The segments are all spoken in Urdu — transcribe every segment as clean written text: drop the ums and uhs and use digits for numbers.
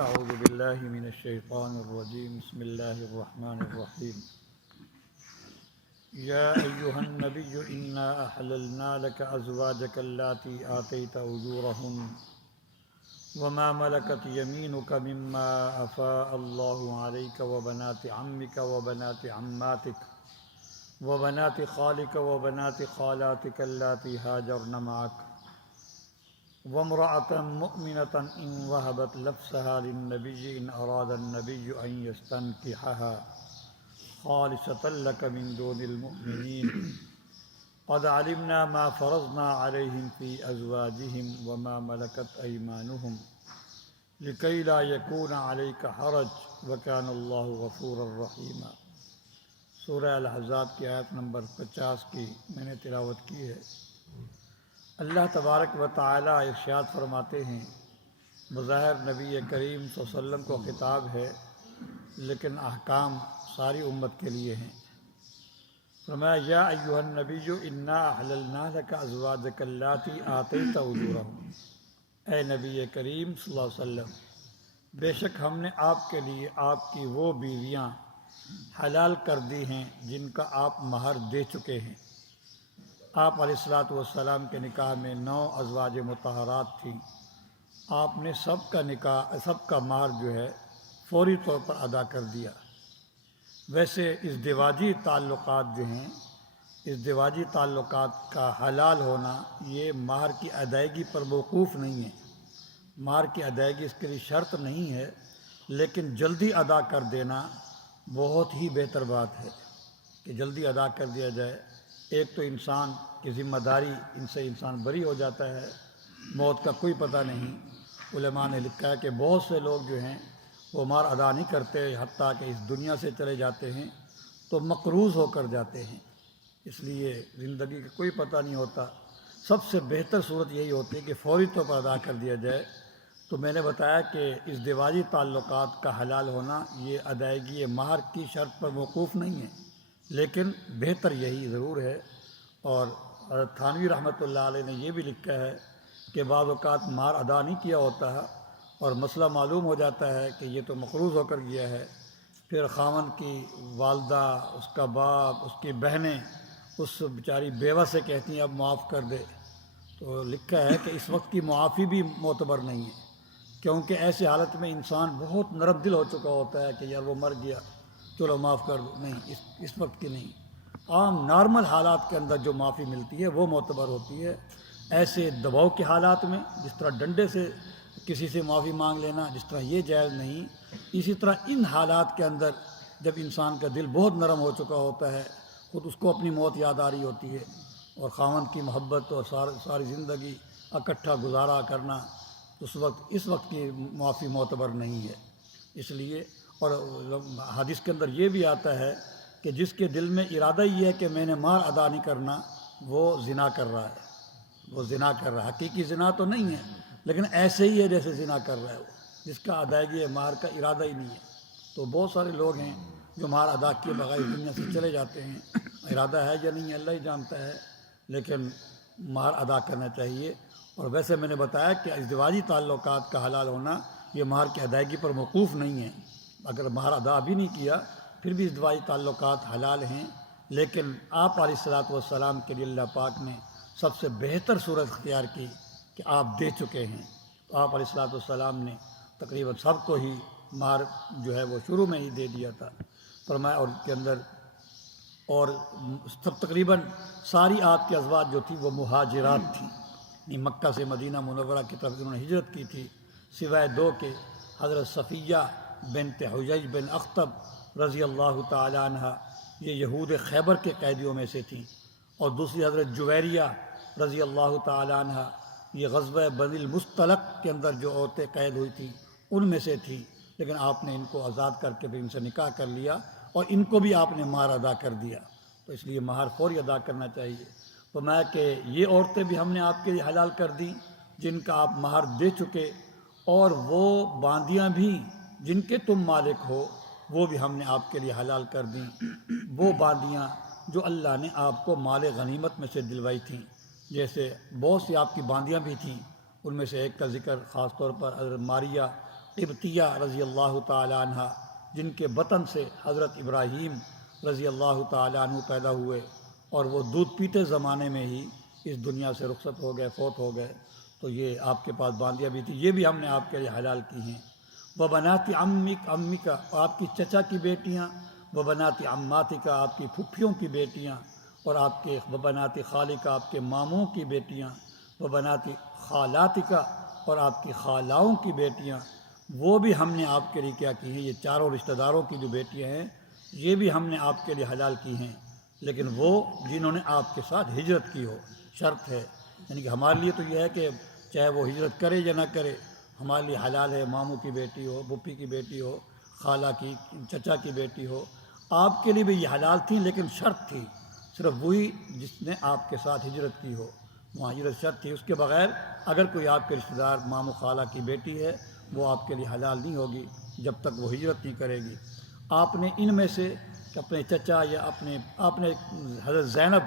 اعوذ باللہ من الشیطان الرجیم بسم اللہ الرحمن الرحیم یا ایہا النبی انا احللنا لک ازواجک اللاتی آتیت اجورہن وما ملکت یمینک مما افاء اللہ علیک وبنات عمک وبنات عماتک وبنات خالک وبنات خالاتک اللاتی ہاجرن معک وامرأة مؤمنة إن وهبت نفسها للنبي إن أراد النبي أن يستنكحها خالصة لك من دون المؤمنين قد علمنا ما فرضنا عليهم في أزواجهم وما ملكت أيمانهم لكي لا يكون عليك حرج وكان الله غفورا رحيما۔ سورہ الاحزاب کی آیت نمبر 50 کی میں نے تلاوت کی ہے۔ اللہ تبارک و تعالی ارشاد فرماتے ہیں، بظاہر نبی کریم صلی اللہ علیہ وسلم کو خطاب ہے لیکن احکام ساری امت کے لیے ہیں۔ فرمایا یا ایھا النبی انا احللنا لک ازواجک اللاتی آتیت اجورہن، اے نبی کریم صلی اللہ علیہ وسلم، بے شک ہم نے آپ کے لیے آپ کی وہ بیویاں حلال کر دی ہیں جن کا آپ مہر دے چکے ہیں۔ آپ علیہ الصلوۃ والسلام کے نکاح میں 9 ازواج مطہرات تھیں۔ آپ نے سب کا مہر جو ہے فوری طور پر ادا کر دیا۔ ویسے ازدواجی تعلقات جو ہیں، ازدواجی تعلقات کا حلال ہونا یہ مہر کی ادائیگی پر موقوف نہیں ہے۔ مہر کی ادائیگی اس کے لیے شرط نہیں ہے، لیکن جلدی ادا کر دینا بہت ہی بہتر بات ہے کہ جلدی ادا کر دیا جائے۔ ایک تو انسان کی ذمہ داری، ان سے انسان بری ہو جاتا ہے، موت کا کوئی پتہ نہیں۔ علماء نے لکھا ہے کہ بہت سے لوگ جو ہیں وہ مہر ادا نہیں کرتے، حتیٰ کہ اس دنیا سے چلے جاتے ہیں تو مقروض ہو کر جاتے ہیں، اس لیے زندگی کا کوئی پتہ نہیں ہوتا۔ سب سے بہتر صورت یہی ہوتی ہے کہ فوری طور پر ادا کر دیا جائے۔ تو میں نے بتایا کہ ازدواجی تعلقات کا حلال ہونا یہ ادائیگی مہر کی شرط پر موقوف نہیں ہے، لیکن بہتر یہی ضرور ہے۔ اور حضرت تھانوی رحمۃ اللہ علیہ نے یہ بھی لکھا ہے کہ بعض اوقات مہر ادا نہیں کیا ہوتا ہے اور مسئلہ معلوم ہو جاتا ہے کہ یہ تو مقروض ہو کر گیا ہے، پھر خاوند کی والدہ، اس کا باپ، اس کی بہنیں اس بیچاری بیوہ سے کہتی ہیں اب معاف کر دے، تو لکھا ہے کہ اس وقت کی معافی بھی معتبر نہیں ہے، کیونکہ ایسی حالت میں انسان بہت نرم دل ہو چکا ہوتا ہے کہ یار وہ مر گیا چلو معاف کر دو۔ نہیں، اس وقت کی نہیں، عام نارمل حالات کے اندر جو معافی ملتی ہے وہ معتبر ہوتی ہے۔ ایسے دباؤ کے حالات میں جس طرح ڈنڈے سے کسی سے معافی مانگ لینا، جس طرح یہ جائز نہیں، اسی طرح ان حالات کے اندر جب انسان کا دل بہت نرم ہو چکا ہوتا ہے، خود اس کو اپنی موت یاد آ رہی ہوتی ہے اور خاوند کی محبت اور ساری زندگی اکٹھا گزارا کرنا، اس وقت کی معافی معتبر نہیں ہے۔ اس لیے اور حدیث کے اندر یہ بھی آتا ہے کہ جس کے دل میں ارادہ یہ ہے کہ میں نے مہر ادا نہیں کرنا، وہ زنا کر رہا ہے، وہ زنا کر رہا ہے۔ حقیقی زنا تو نہیں ہے، لیکن ایسے ہی ہے جیسے زنا کر رہا ہے وہ، جس کا ادائیگی مہر کا ارادہ ہی نہیں ہے۔ تو بہت سارے لوگ ہیں جو مہر ادا کیے بغیر دنیا سے چلے جاتے ہیں، ارادہ ہے یا نہیں اللہ ہی جانتا ہے، لیکن مہر ادا کرنا چاہیے۔ اور ویسے میں نے بتایا کہ ازدواجی تعلقات کا حلال ہونا یہ مہر کی ادائیگی پر موقوف نہیں ہے۔ اگر مہر ادا بھی نہیں کیا پھر بھی ازدواجی تعلقات حلال ہیں، لیکن آپ علیہ الصلوۃ والسلام کے لیے اللہ پاک نے سب سے بہتر صورت اختیار کی کہ آپ دے چکے ہیں۔ تو آپ علیہ الصلوۃ والسلام نے تقریباً سب کو ہی مہر جو ہے وہ شروع میں ہی دے دیا تھا، فرمایا، اور کے اندر اور سب تقریباً ساری آپ کی ازواج جو تھی وہ مہاجرات تھیں، یعنی مکہ سے مدینہ منورہ کی طرف انہوں نے ہجرت کی تھی، سوائے 2 کے، حضرت صفیہ بنت حجیج بن اخطب رضی اللہ تعالی عنہ، یہ یہود خیبر کے قیدیوں میں سے تھیں، اور دوسری حضرت جویریہ رضی اللہ تعالی عنہ، یہ غزوہ بنی المصطلق کے اندر جو عورتیں قید ہوئی تھیں ان میں سے تھیں، لیکن آپ نے ان کو آزاد کر کے پھر ان سے نکاح کر لیا اور ان کو بھی آپ نے مہر ادا کر دیا۔ تو اس لیے مہر فوری ادا کرنا چاہیے۔ تو میں کہ یہ عورتیں بھی ہم نے آپ کے لیے حلال کر دیں جن کا آپ مہر دے چکے، اور وہ باندیاں بھی جن کے تم مالک ہو وہ بھی ہم نے آپ کے لیے حلال کر دیں، وہ باندیاں جو اللہ نے آپ کو مال غنیمت میں سے دلوائی تھیں۔ جیسے بہت سی آپ کی باندیاں بھی تھیں، ان میں سے ایک کا ذکر خاص طور پر حضرت ماریہ قبطیہ رضی اللہ تعالیٰ عنہ، جن کے بطن سے حضرت ابراہیم رضی اللہ تعالیٰ عنہ پیدا ہوئے اور وہ دودھ پیتے زمانے میں ہی اس دنیا سے رخصت ہو گئے، فوت ہو گئے، تو یہ آپ کے پاس باندیاں بھی تھی، یہ بھی ہم نے آپ کے لیے حلال کی ہیں۔ وبنات عمک آپ کی چچا کی بیٹیاں، وبنات عماتک آپ کی پھپھیوں کی بیٹیاں، اور آپ کے وبنات خالک آپ کے ماموں کی بیٹیاں، وبنات خالاتک اور آپ کی خالاؤں کی بیٹیاں، وہ بھی ہم نے آپ کے لیے کیا کی ہیں، یہ چاروں رشتہ داروں کی جو بیٹیاں ہیں یہ بھی ہم نے آپ کے لیے حلال کی ہیں، لیکن وہ جنہوں نے آپ کے ساتھ ہجرت کی ہو، شرط ہے، یعنی کہ ہمارے لیے تو یہ ہے کہ چاہے وہ ہجرت کرے یا نہ کرے ہمارے لیے حلال ہے، ماموں کی بیٹی ہو، پھوپھی کی بیٹی ہو، خالہ کی، چچا کی بیٹی ہو، آپ کے لیے بھی یہ حلال تھیں، لیکن شرط تھی صرف وہی جس نے آپ کے ساتھ ہجرت کی ہو، وہاں ہجرت شرط تھی، اس کے بغیر اگر کوئی آپ کے رشتہ دار ماموں خالہ کی بیٹی ہے وہ آپ کے لیے حلال نہیں ہوگی جب تک وہ ہجرت نہیں کرے گی۔ آپ نے ان میں سے اپنے چچا یا آپ نے حضرت زینب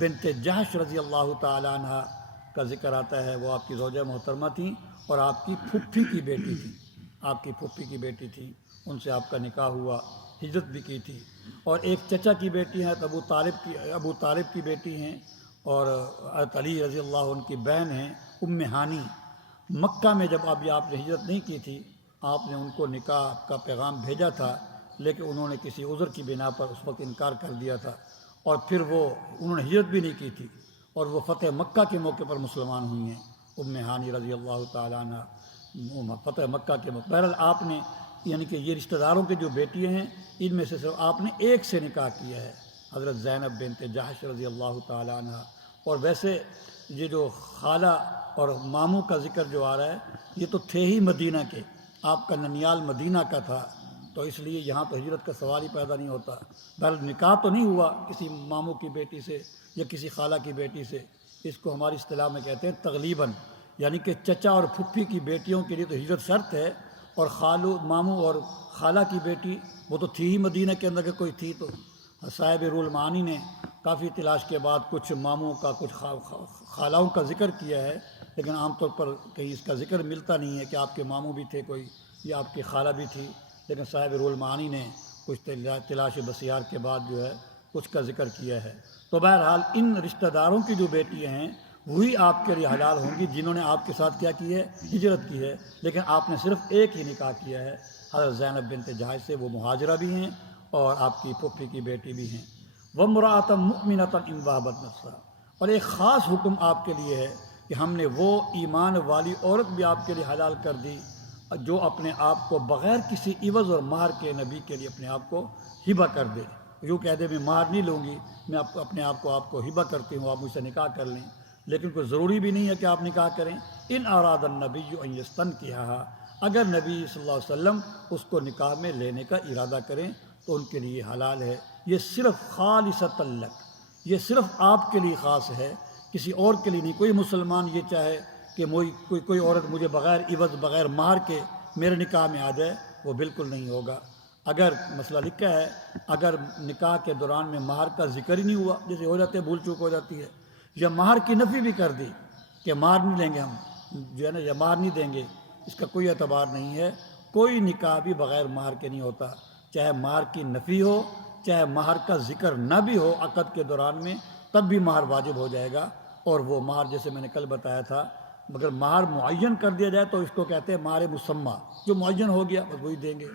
بنت جحش رضی اللہ تعالی عنہ کا ذکر آتا ہے، وہ آپ کی زوجہ محترمہ تھیں اور آپ کی پھپھی کی بیٹی تھی، آپ کی پھپھی کی بیٹی تھی، ان سے آپ کا نکاح ہوا، ہجرت بھی کی تھی۔ اور ایک چچا کی بیٹی ہیں تو ابو طالب کی بیٹی ہیں، اور حضرت علی رضی اللہ عنہ کی بہن ہیں ام ہانی۔ مکہ میں جب آپ نے ہجرت نہیں کی تھی، آپ نے ان کو نکاح کا پیغام بھیجا تھا، لیکن انہوں نے کسی عذر کی بنا پر اس وقت انکار کر دیا تھا، اور پھر انہوں نے ہجرت بھی نہیں کی تھی، اور وہ فتح مکہ کے موقع پر مسلمان ہوئی ہیں ام ہانی رضی اللہ تعالیٰ عنہ، فتح مکہ کے موقع۔ بہرحال آپ نے یعنی کہ یہ رشتہ داروں کی جو بیٹیاں ہیں ان میں سے صرف آپ نے ایک سے نکاح کیا ہے، حضرت زینب بنت جحش رضی اللہ تعالیٰ عنہ۔ اور ویسے یہ جو خالہ اور ماموں کا ذکر جو آ رہا ہے یہ تو تھے ہی مدینہ کے، آپ کا ننیال مدینہ کا تھا، تو اس لیے یہاں تو ہجرت کا سوال ہی پیدا نہیں ہوتا۔ بہرحال نکاح تو نہیں ہوا کسی ماموں کی بیٹی سے یا کسی خالہ کی بیٹی سے، اس کو ہماری اصطلاح میں کہتے ہیں تغلیباً، یعنی کہ چچا اور پھپھی کی بیٹیوں کے لیے تو ہجرت شرط ہے، اور ماموں اور خالہ کی بیٹی وہ تو تھی ہی مدینہ کے اندر، کہ کوئی تھی تو صاحب رول معانی نے کافی تلاش کے بعد کچھ ماموں کا کچھ خالاؤں کا ذکر کیا ہے، لیکن عام طور پر کہیں اس کا ذکر ملتا نہیں ہے کہ آپ کے ماموں بھی تھے کوئی یا آپ کی خالہ بھی تھی، لیکن صاحب رول معانی نے کچھ تلاش بسیار کے بعد جو ہے کچھ کا ذکر کیا ہے۔ تو بہرحال ان رشتہ داروں کی جو بیٹیاں ہیں وہی آپ کے لیے حلال ہوں گی جنہوں نے آپ کے ساتھ کیا کی ہے، ہجرت کی ہے، لیکن آپ نے صرف ایک ہی نکاح کیا ہے حضرت زینب بنت جحش سے، وہ مہاجرہ بھی ہیں اور آپ کی پھپھی کی بیٹی بھی ہیں۔ وامرأۃ مؤمنۃ ان وہبت نفسہا، اور ایک خاص حکم آپ کے لیے ہے کہ ہم نے وہ ایمان والی عورت بھی آپ کے لیے حلال کر دی جو اپنے آپ کو بغیر کسی عوض اور مہر کے نبی کے لیے اپنے آپ کو ہبہ کر دے، یوں کہہ دے میں مہر نہیں لوں گی، میں اپنے آپ کو ہبہ کرتی ہوں، آپ مجھ سے نکاح کر لیں، لیکن کوئی ضروری بھی نہیں ہے کہ آپ نکاح کریں۔ ان اراد النبی ان یستنکحھا، اگر نبی صلی اللہ علیہ وسلم اس کو نکاح میں لینے کا ارادہ کریں تو ان کے لیے حلال ہے، یہ صرف خالصۃ لک، یہ صرف آپ کے لیے خاص ہے، کسی اور کے لیے نہیں۔ کوئی مسلمان یہ چاہے کہ کوئی عورت مجھے بغیر عوض بغیر مہر کے میرے نکاح میں آ جائے، وہ بالکل نہیں ہوگا۔ اگر مسئلہ لکھا ہے اگر نکاح کے دوران میں مہر کا ذکر ہی نہیں ہوا، جیسے ہو جاتے بھول چوک ہو جاتی ہے، یا مہر کی نفی بھی کر دی کہ مہر نہیں لیں گے ہم جو ہے نا، یا مہر نہیں دیں گے، اس کا کوئی اعتبار نہیں ہے۔ کوئی نکاح بھی بغیر مہر کے نہیں ہوتا، چاہے مہر کی نفی ہو چاہے مہر کا ذکر نہ بھی ہو عقد کے دوران میں، تب بھی مہر واجب ہو جائے گا۔ اور وہ مہر جیسے میں نے کل بتایا تھا، مگر مہر معین کر دیا جائے تو اس کو کہتے ہیں مہر مسمہ، جو معین ہو گیا بس وہی دیں گے۔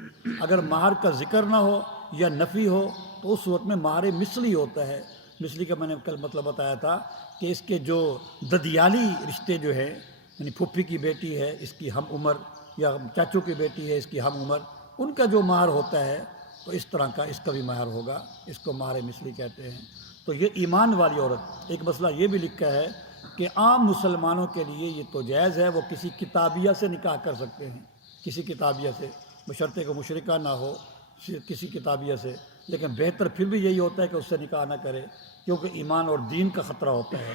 اگر مہر کا ذکر نہ ہو یا نفی ہو تو اس صورت میں مہر مثلی ہوتا ہے۔ مثلی کا میں نے کل مطلب بتایا تھا کہ اس کے جو ددیالی رشتے جو ہے، یعنی پھپھی کی بیٹی ہے اس کی ہم عمر، یا چاچو کی بیٹی ہے اس کی ہم عمر، ان کا جو مہر ہوتا ہے تو اس طرح کا اس کا بھی مہر ہوگا، اس کو مہر مثلی کہتے ہیں۔ تو یہ ایمان والی عورت، ایک مسئلہ یہ بھی لکھا ہے کہ عام مسلمانوں کے لیے یہ تو جائز ہے، وہ کسی کتابیہ سے نکاح کر سکتے ہیں، کسی کتابیہ سے، بشرطے کہ مشرکہ نہ ہو، کسی کتابیہ سے، لیکن بہتر پھر بھی یہی ہوتا ہے کہ اس سے نکاح نہ کرے، کیونکہ ایمان اور دین کا خطرہ ہوتا ہے۔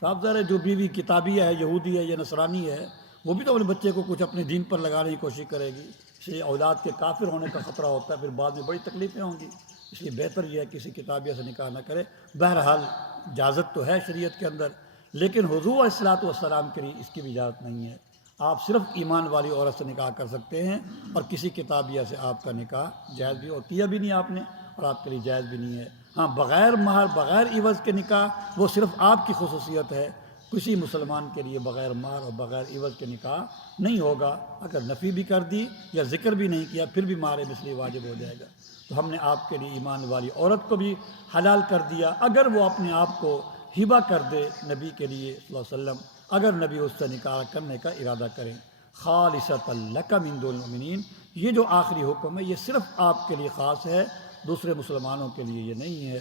صاحب ظاہر ہے جو بیوی کتابیہ ہے، یہودی ہے یا نصرانی ہے، وہ بھی تو اپنے بچے کو کچھ اپنے دین پر لگانے کی کوشش کرے گی، اس لیے اولاد کے کافر ہونے کا خطرہ ہوتا ہے، پھر بعد میں بڑی تکلیفیں ہوں گی، اس لیے بہتر یہ ہے کسی کتابیہ سے نکاح نہ کرے۔ بہرحال اجازت تو ہے شریعت کے اندر، لیکن حضور علیہ الصلوۃ والسلام کے لیے اس کی بھی اجازت نہیں ہے۔ آپ صرف ایمان والی عورت سے نکاح کر سکتے ہیں، اور کسی کتابیہ سے آپ کا نکاح جائز بھی، اور کیا بھی نہیں آپ نے، اور آپ کے لیے جائز بھی نہیں ہے۔ ہاں بغیر مہر بغیر عوض کے نکاح وہ صرف آپ کی خصوصیت ہے، کسی مسلمان کے لیے بغیر مہر اور بغیر عوض کے نکاح نہیں ہوگا۔ اگر نفی بھی کر دی یا ذکر بھی نہیں کیا پھر بھی مہر مثلی واجب ہو جائے گا۔ تو ہم نے آپ کے لیے ایمان والی عورت کو بھی حلال کر دیا، اگر وہ اپنے آپ کو ہبہ کر دے نبی کے لیے صلی اللہ علیہ وسلم، اگر نبی اس سے نکاح کرنے کا ارادہ کریں۔ خالصۃ لک من دون المؤمنین، یہ جو آخری حکم ہے یہ صرف آپ کے لیے خاص ہے، دوسرے مسلمانوں کے لیے یہ نہیں ہے۔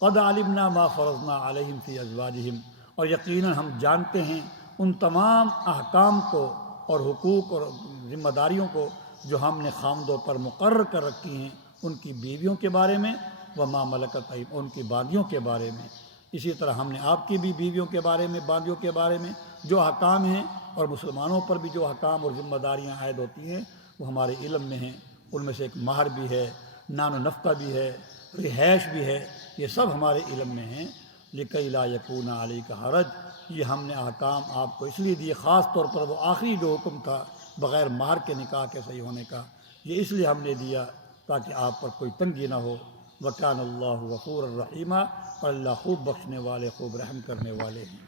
قد علمنا ما فرضنا علیہم فی ازواجہم، اور یقیناً ہم جانتے ہیں ان تمام احکام کو اور حقوق اور ذمہ داریوں کو جو ہم نے خامدوں پر مقرر کر رکھی ہیں ان کی بیویوں کے بارے میں، وما ملکت ان کی باندیوں کے بارے میں۔ اسی طرح ہم نے آپ کی بھی بیویوں کے بارے میں، باندیوں کے بارے میں جو احکام ہیں، اور مسلمانوں پر بھی جو احکام اور ذمہ داریاں عائد ہوتی ہیں وہ ہمارے علم میں ہیں۔ ان میں سے ایک مہر بھی ہے، نان و نفقہ بھی ہے، رہائش بھی ہے، یہ سب ہمارے علم میں ہیں۔ لکی لا یکون علیک حرج، یہ ہم نے احکام آپ کو اس لیے دیے، خاص طور پر وہ آخری جو حکم تھا بغیر مہر کے نکاح کے صحیح ہونے کا، یہ اس لیے ہم نے دیا تاکہ آپ پر کوئی تنگی نہ ہو۔ وکان اللہ غفور الرحیم، اور اللہ خوب بخشنے والے خوب رحم کرنے والے ہیں۔